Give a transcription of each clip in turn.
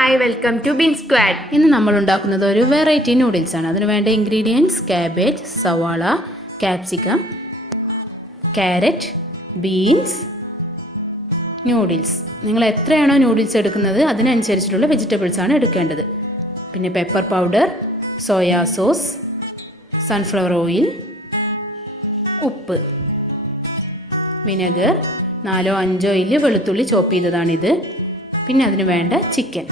Hi welcome to bin squad. ഇന്ന് നമ്മൾ ഉണ്ടാക്കുന്നത് ഒരു വെറൈറ്റി നൂഡിൽസ് ആണ്. അതിന് വേണ്ട ഇൻഗ്രീഡിയൻസ് കാബേജ്, സവാള, ക്യാപ്സിക്കം, ക്യാരറ്റ്, ബീൻസ്, നൂഡിൽസ്. നിങ്ങൾ എത്രയാണോ നൂഡിൽസ് എടുക്കുന്നത് അതിനനുസരിച്ചിട്ടുള്ള വെജിറ്റബിൾസ് ആണ് എടുക്കേണ്ടത്. പിന്നെ pepper powder, soya sauce, sunflower oil, ഉപ്പ്, വിനെഗർ, 4-5 ഇല്ലി വെളുത്തുള്ളി ചോപ്പ് ചെയ്തതാണിത്. പിന്നെ അതിന് വേണ്ട ചിക്കൻ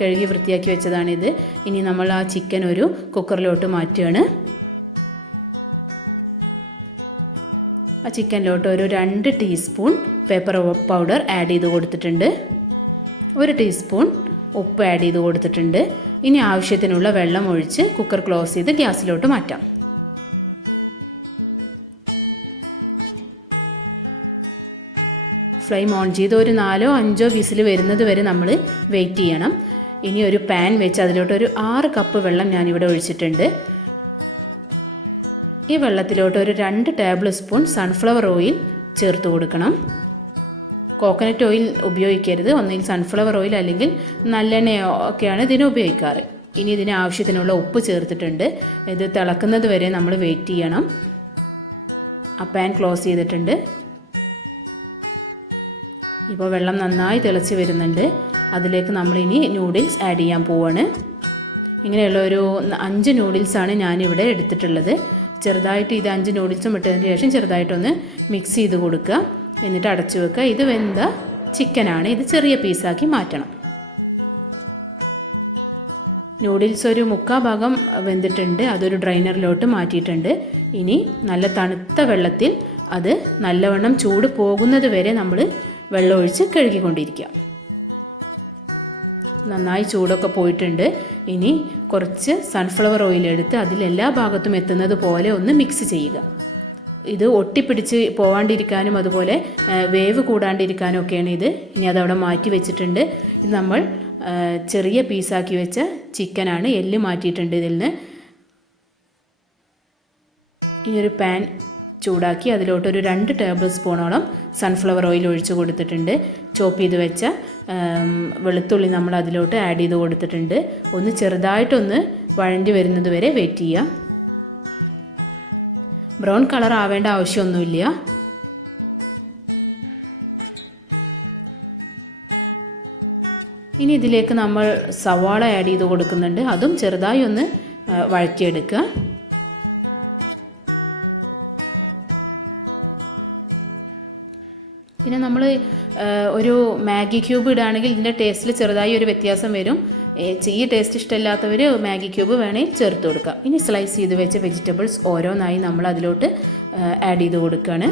കഴുകി വൃത്തിയാക്കി വെച്ചതാണിത്. ഇനി നമ്മൾ ആ ചിക്കൻ ഒരു കുക്കറിലോട്ട് മാറ്റുകയാണ്. ആ ചിക്കനിലോട്ട് ഒരു 2 ടീസ്പൂൺ പെപ്പർ പൗഡർ ആഡ് ചെയ്ത് കൊടുത്തിട്ടുണ്ട്. 1 ടീസ്പൂൺ ഉപ്പ് ആഡ് ചെയ്ത് കൊടുത്തിട്ടുണ്ട്. ഇനി ആവശ്യത്തിനുള്ള വെള്ളം ഒഴിച്ച് കുക്കർ ക്ലോസ് ചെയ്ത് ഗ്യാസിലോട്ട് മാറ്റാം. ഫ്ലെയിം ഓൺ ചെയ്ത് ഒരു 4-5 വിസിൽ വരുന്നത് വരെ നമ്മൾ വെയിറ്റ് ചെയ്യണം. ഇനി ഒരു പാൻ വെച്ച് അതിലോട്ട് ഒരു 6 കപ്പ് വെള്ളം ഞാനിവിടെ ഒഴിച്ചിട്ടുണ്ട്. ഈ വെള്ളത്തിലോട്ട് ഒരു 2 ടേബിൾ സ്പൂൺ സൺഫ്ലവർ ഓയിൽ ചേർത്ത് കൊടുക്കണം. കോക്കനട്ട് ഓയിൽ ഉപയോഗിക്കരുത്. ഒന്നുകിൽ സൺഫ്ലവർ ഓയിൽ അല്ലെങ്കിൽ നല്ലെണ്ണയോ ഒക്കെയാണ് ഇതിന് ഉപയോഗിക്കാറ്. ഇനി ഇതിന് ആവശ്യത്തിനുള്ള ഉപ്പ് ചേർത്തിട്ടുണ്ട്. ഇത് തിളക്കുന്നത് വരെ നമ്മൾ വെയിറ്റ് ചെയ്യണം. ആ പാൻ ക്ലോസ് ചെയ്തിട്ടുണ്ട്. ഇപ്പോൾ വെള്ളം നന്നായി തിളച്ച് വരുന്നുണ്ട്. അതിലേക്ക് നമ്മളിനി നൂഡിൽസ് ആഡ് ചെയ്യാൻ പോവാണ്. ഇങ്ങനെയുള്ള ഒരു 5 നൂഡിൽസാണ് ഞാനിവിടെ എടുത്തിട്ടുള്ളത്. ചെറുതായിട്ട് ഇത് 5 നൂഡിൽസും ഇട്ടതിന് ശേഷം ചെറുതായിട്ടൊന്ന് മിക്സ് ചെയ്ത് കൊടുക്കുക. എന്നിട്ട് അടച്ചു വെക്കുക. ഇത് വെന്ത ചിക്കനാണ്. ഇത് ചെറിയ പീസാക്കി മാറ്റണം. നൂഡിൽസ് ഒരു 3/4 ഭാഗം വെന്തിട്ടുണ്ട്. അതൊരു ഡ്രൈനറിലോട്ട് മാറ്റിയിട്ടുണ്ട്. ഇനി നല്ല തണുത്ത വെള്ളത്തിൽ അത് നല്ലവണ്ണം ചൂട് പോകുന്നത് വരെ നമ്മൾ വെള്ളം ഒഴിച്ച് കഴുകിക്കൊണ്ടിരിക്കുക. നന്നായി ചൂടൊക്കെ പോയിട്ടുണ്ട്. ഇനി കുറച്ച് സൺഫ്ലവർ ഓയിൽ എടുത്ത് അതിലെല്ലാ ഭാഗത്തും എത്തുന്നത് പോലെ ഒന്ന് മിക്സ് ചെയ്യുക. ഇത് ഒട്ടിപ്പിടിച്ച് പോവാണ്ടിരിക്കാനും അതുപോലെ വേവ് കൂടാണ്ടിരിക്കാനും ഒക്കെയാണ് ഇത്. ഇനി അതവിടെ മാറ്റി വെച്ചിട്ടുണ്ട്. ഇത് നമ്മൾ ചെറിയ പീസാക്കി വെച്ച ചിക്കനാണ്. എല്ല് മാറ്റിയിട്ടുണ്ട് ഇതിൽ നിന്ന്. ഈ ഒരു പാൻ ചൂടാക്കി അതിലോട്ട് ഒരു 2 ടേബിൾ സ്പൂണോളം സൺഫ്ലവർ ഓയിൽ ഒഴിച്ച് കൊടുത്തിട്ടുണ്ട്. ചോപ്പ് ചെയ്ത് വെച്ച വെളുത്തുള്ളി നമ്മൾ അതിലോട്ട് ആഡ് ചെയ്ത് കൊടുത്തിട്ടുണ്ട്. ഒന്ന് ചെറുതായിട്ടൊന്ന് വഴണ്ടി വരുന്നത് വരെ വെയിറ്റ് ചെയ്യുക. ബ്രൗൺ കളർ ആവേണ്ട ആവശ്യമൊന്നുമില്ല. ഇനി ഇതിലേക്ക് നമ്മൾ സവാള ആഡ് ചെയ്ത് കൊടുക്കുന്നുണ്ട്. അതും ചെറുതായി ഒന്ന് വഴറ്റിയെടുക്കുക. പിന്നെ നമ്മൾ ഒരു മാഗി ക്യൂബ് ഇടുകയാണെങ്കിൽ ഇതിൻ്റെ ടേസ്റ്റിൽ ചെറുതായി ഒരു വ്യത്യാസം വരും. ഈ ടേസ്റ്റ് ഇഷ്ടമില്ലാത്തവർ മാഗി ക്യൂബ് വേണമെങ്കിൽ ചേർത്ത് കൊടുക്കാം. ഇനി സ്ലൈസ് ചെയ്ത് വെച്ച വെജിറ്റബിൾസ് ഓരോന്നായി നമ്മൾ അതിലോട്ട് ആഡ് ചെയ്ത് കൊടുക്കുകയാണ്.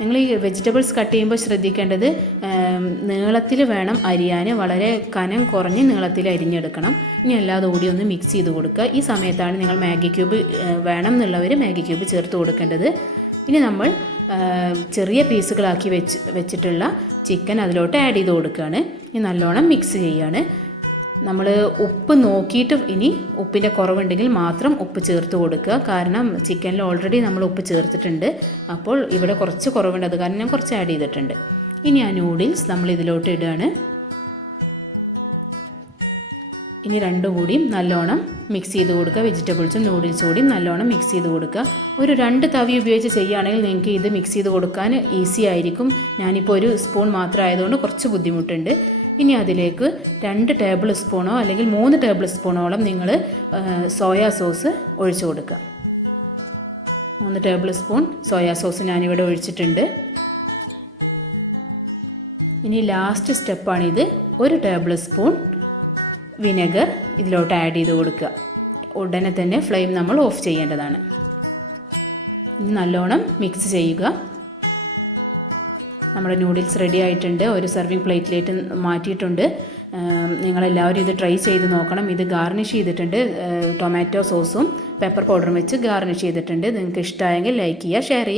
നിങ്ങൾ ഈ വെജിറ്റബിൾസ് കട്ട് ചെയ്യുമ്പോൾ ശ്രദ്ധിക്കേണ്ടത് നീളത്തിൽ വേണം അരിയാൻ. വളരെ കനം കുറഞ്ഞ് നീളത്തിൽ അരിഞ്ഞെടുക്കണം. ഇനി അല്ലാതെ കൂടി ഒന്ന് മിക്സ് ചെയ്ത് കൊടുക്കുക. ഈ സമയത്താണ് നിങ്ങൾ മാഗി ക്യൂബ് വേണം എന്നുള്ളവർ മാഗി ക്യൂബ് ചേർത്ത് കൊടുക്കേണ്ടത്. ഇനി നമ്മൾ ചെറിയ പീസുകളാക്കി വെച്ചിട്ടുള്ള ചിക്കൻ അതിലോട്ട് ആഡ് ചെയ്ത് കൊടുക്കുകയാണ്. ഇനി നല്ലോണം മിക്സ് ചെയ്യുകയാണ്. നമ്മൾ ഉപ്പ് നോക്കിയിട്ട് ഇനി ഉപ്പിൻ്റെ കുറവുണ്ടെങ്കിൽ മാത്രം ഉപ്പ് ചേർത്ത് കൊടുക്കുക. കാരണം ചിക്കനിൽ ഓൾറെഡി നമ്മൾ ഉപ്പ് ചേർത്തിട്ടുണ്ട്. അപ്പോൾ ഇവിടെ കുറച്ച് കുറവുണ്ട്. അത് കാരണം ഞാൻ കുറച്ച് ആഡ് ചെയ്തിട്ടുണ്ട്. ഇനി ആ നൂഡിൽസ് നമ്മൾ ഇതിലോട്ട് ഇടുകയാണ്. ഇനി രണ്ടും കൂടിയും നല്ലോണം മിക്സ് ചെയ്ത് കൊടുക്കുക. വെജിറ്റബിൾസും നൂഡിൽസും കൂടിയും നല്ലോണം മിക്സ് ചെയ്ത് കൊടുക്കുക. ഒരു 2 തവി ഉപയോഗിച്ച് ചെയ്യുകയാണെങ്കിൽ നിങ്ങൾക്ക് ഇത് മിക്സ് ചെയ്ത് കൊടുക്കാൻ ഈസി ആയിരിക്കും. ഞാനിപ്പോൾ ഒരു സ്പൂൺ മാത്രം ആയതുകൊണ്ട് കുറച്ച് ബുദ്ധിമുട്ടുണ്ട്. ഇനി അതിലേക്ക് 2 ടേബിൾ സ്പൂണോ അല്ലെങ്കിൽ 3 ടേബിൾ സ്പൂണോളം നിങ്ങൾ സോയാ സോസ് ഒഴിച്ചു കൊടുക്കുക. 3 ടേബിൾ സ്പൂൺ സോയാ സോസ് ഞാനിവിടെ ഒഴിച്ചിട്ടുണ്ട്. ഇനി ലാസ്റ്റ് സ്റ്റെപ്പാണിത്. 1 ടേബിൾ സ്പൂൺ വിനെഗർ ഇതിലോട്ട് ആഡ് ചെയ്ത് കൊടുക്കുക. ഉടനെ തന്നെ ഫ്ലെയിം നമ്മൾ ഓഫ് ചെയ്യേണ്ടതാണ്. ഇനി നല്ലോണം മിക്സ് ചെയ്യുക. നമ്മുടെ നൂഡിൽസ് റെഡി ആയിട്ടുണ്ട്. ഒരു സർവിങ് പ്ലേറ്റിലേക്ക് മാറ്റിയിട്ടുണ്ട്. നിങ്ങളെല്ലാവരും ഇത് ട്രൈ ചെയ്ത് നോക്കണം. ഇത് ഗാർണിഷ് ചെയ്തിട്ടുണ്ട്. ടൊമാറ്റോ സോസും പെപ്പർ പൗഡറും വെച്ച് ഗാർണിഷ് ചെയ്തിട്ടുണ്ട്. നിങ്ങൾക്ക് ഇഷ്ടമായെങ്കിൽ ലൈക്ക് ചെയ്യുക, ഷെയർ ചെയ്യുക.